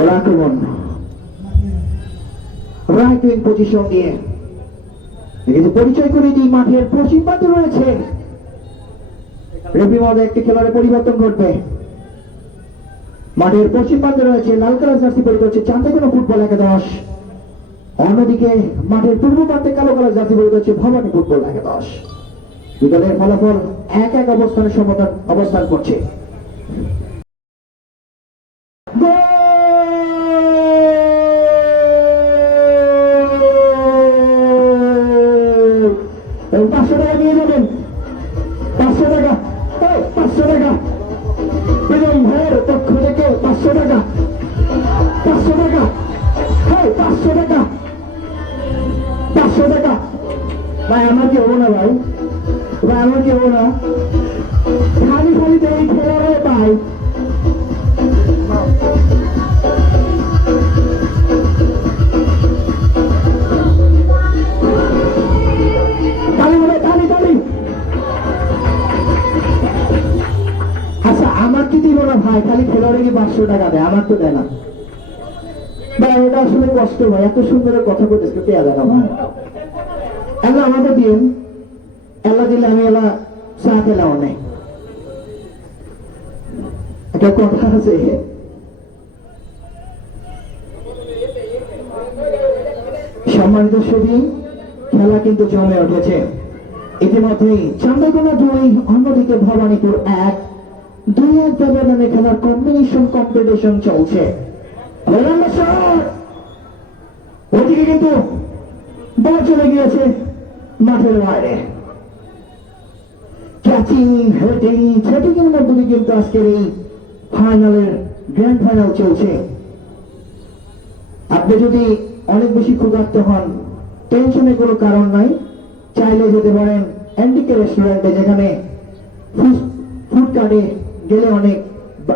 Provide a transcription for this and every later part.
আবার আক্রমণ right wing position দিয়ে একে পরিচয় করে দিই, মাঠের পশ্চিম প্রান্তে রয়েছে। রেফি মহোদয় একটি খেলোয়াড়ের পরিবর্তন ঘটবে। মাঠের পশ্চিম প্রান্তে রয়েছে, লাল কালার জার্সি পরে করছে চান্দে কোনো ফুটবল একাদশ। অন্যদিকে মাঠের পূর্ব প্রান্তে কালো কালার জার্সি পরে করছে ভবানী ফুটবল একাদশ। দুদলের ফলাফল এক এক অবস্থানের সমতার অবস্থান করছে। পাঁচশো টাকা। এই, পাঁচশো টাকা। পাঁচশো টাকা। ভাই আমার কি হব না ভাই? ভাই আমার কি হব না? খালি খালি এই তালি তালি আচ্ছা আমার কি দিব না ভাই? খালি খেলোয়াড়ে কি পাঁচশো টাকা দেয়? আমার তো দেয় না। ভাই ওটা আসলে কষ্ট ভাই, এত সুন্দর কথা ভাই? আমাকে দিন এলা দিলে আমি একটা কথা আছে। সম্মানিত ছবি খেলা কিন্তু জমে উঠেছে। ইতিমধ্যেই চান্দাগোনা দুই, অন্যদিকে ভবানীপুর এক। দুই এক ব্যবধানে খেলার কম্বিনেশন কম্পিটিশন চলছে! ওদিকে কিন্তু বল চলে গিয়েছে মাঠের বাইরে। ক্যাচিং হেডিং সেটিং এর দিয়ে কিন্তু আজকের এই ফাইনালের গ্র্যান্ড ফাইনাল চলছে। আপনি যদি অনেক বেশি ক্ষুধার্ত হন, টেনশনের কোনো কারণ নাই। চাইলে যেতে পারেন অ্যান্টিকে রেস্টুরেন্টে, যেখানে ফুড কার্ডে গেলে অনেক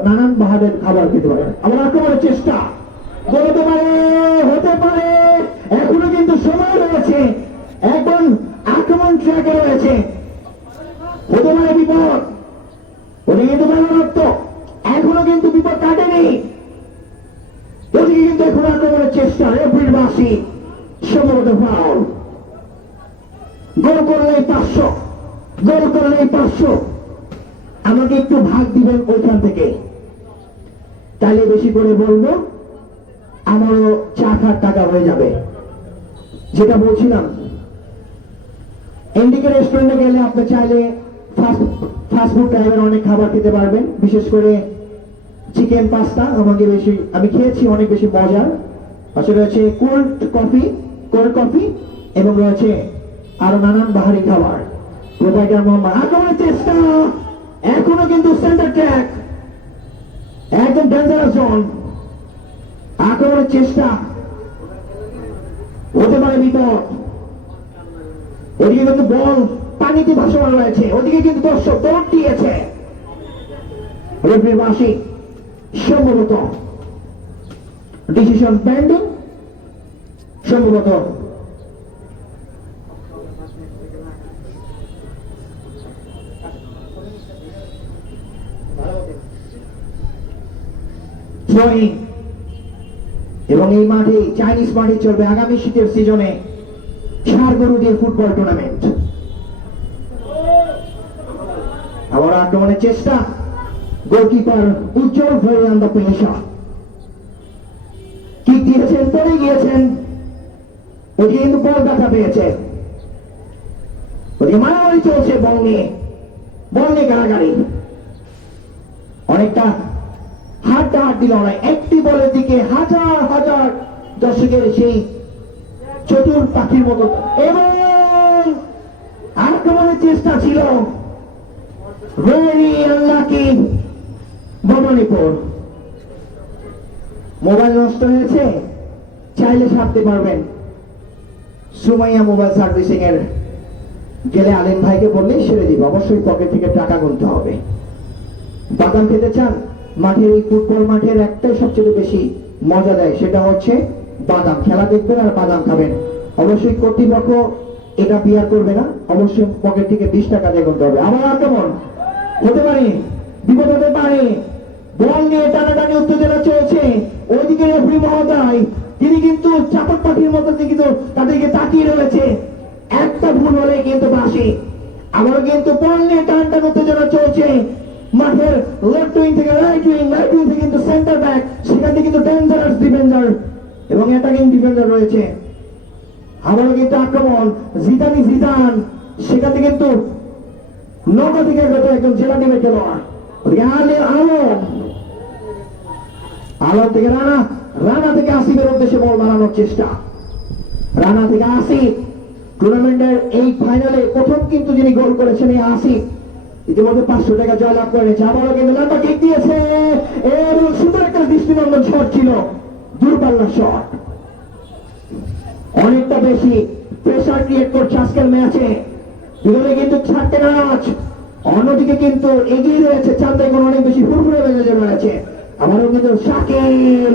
নানান বাহারের খাবার খেতে পারেন। আমার আক্রমণের চেষ্টা! বলতে পারে হতে পারে, এখনও কিন্তু সময় রয়েছে। একদম আক্রমণ ট্র্যাকে রয়েছে। হতে পারে বিপদ। ওদিকে কিন্তু বেলারত্ব এখনও কিন্তু বিপদ কাটেনি। ওদিকে কিন্তু এখন আক্রমণের চেষ্টা রেফারির বাসি, সম্ভবত ফাউল গোল করলেই পাঁচশো, গোল করলেই পাঁচশো। আমাকে একটু ভাগ দিবেন ওইখান থেকে। তাহলে বেশি করে বলব। আমারও চা খার টাকা হয়ে যাবে। যেটা বলছিলাম এন্ডিকে রেস্টুরেন্টে গেলে আপনি চাইলে ফাস্ট ফাস্টফুড টাইপের অনেক খাবার খেতে পারবেন। বিশেষ করে চিকেন পাস্তা আমাকে বেশি, আমি খেয়েছি অনেক বেশি মজার। আসলে রয়েছে কোল্ড কফি কোল্ড কফি এবং রয়েছে আরও নানান বাহারি খাবার। প্রোভাইডার মোহাম্মদ আক্রমণের চেষ্টা, এখনও কিন্তু সেন্টার ট্র্যাক একদম ডেঞ্জারাস জোন আক্রমণের চেষ্টা। হতে পারে বিপদ। ওদিকে কিন্তু বল, পানিতে ভাসমান রয়েছে। ওদিকে কিন্তু দর্শক দৌড় দিয়েছে। রেফারি বাসি সম্ভবত। ডিসিশন পেন্ডিং সম্ভবত। throwing এবং এই মাঠে চাইনিজ মাঠে চলবে আগামী শীতের সিজনে ষাড় গরু দিয়ে ফুটবল টুর্নামেন্ট আবার আক্রমণের চেষ্টা গোলকিপার উজ্জ্বল ভরে আন দ্য পেশা কিক দিয়েছেন, পড়ে গিয়েছেন। ওকে কিন্তু বল ব্যথা পেয়েছে। ওদিকে মারামারি চলছে বল নিয়ে বল নিয়ে গাড়াগাড়ি অনেকটা হাড্ডা হাড্ডি লড়াই একটি বলের দিকে হাজার হাজার দর্শকের সেই চতুর পাখির মতো। এবং আক্রমণের চেষ্টা ছিল ভেরি আনলাকি ভবানীপুর মোবাইল নষ্ট হয়েছে, চাইলে সারতে পারবেন। সুমাইয়া মোবাইল সার্ভিসিং এর গেলে আলেন ভাইকে বললেই সেরে দিব। অবশ্যই পকেট থেকে টাকা গুনতে হবে। বাদাম খেতে চান? মাঠের এই ফুটবল মাঠের একটাই সবচেয়ে বেশি মজা দেয়, সেটা হচ্ছে বাদাম। খেলা দেখবেন আর বাদাম খাবেন। অবশ্যই কর্তৃপক্ষ এটা বিয়ার করবে না। অবশ্যই পকেট থেকে বিশ টাকা দিয়ে করতে হবে। আবার আক্রমণ। হতে পারে, বিপদ হতে পারে। বল নিয়ে টানাটানি উত্তেজনা চলছে। ওইদিকে পাখির মতো কিন্তু তাদেরকে তাকিয়ে রয়েছে। একটা ভুল হলে কিন্তু বাসি আবার কিন্তু পণ্যে টান টান উত্তেজনা চলছে। মাঠের লেফট উইং থেকে রাইট উইং রাইট উইং থেকে কিন্তু সেন্টার ব্যাক সেখানে কিন্তু ডেঞ্জারাস ডিফেন্ডার এবং অ্যাটাকিং ডিফেন্ডার রয়েছে। আবারও কিন্তু আক্রমণ, জিদানি জিদান, সেখানে কিন্তু নগা থেকে গত একজন জেলা টিমের খেলোয়াড় আলে আলম। আলম থেকে রানা রানা থেকে আসিফের উদ্দেশ্যে বল মারানোর চেষ্টা। রানা থেকে আসিফ টুর্নামেন্টের এই ফাইনালে প্রথম কিন্তু যিনি গোল করেছেন, এই আসিফ। ইতিমধ্যে পাঁচশো টাকা জয়লাভ করেছে। আবারও কিন্তু লম্বা কিক দিয়েছে। এর সুন্দর একটা দৃষ্টিনন্দন শট ছিল। দূরপাল্লার শট। অনেকটা বেশি প্রেসার ক্রিয়েট করছে আজকের ম্যাচে দুজনে কিন্তু ছাড়তে নারাজ। অন্যদিকে কিন্তু এগিয়ে রয়েছে চান্দাই অনেক বেশি ফুরফুরে মেজাজে রয়েছে। আবারও কিন্তু শাকিল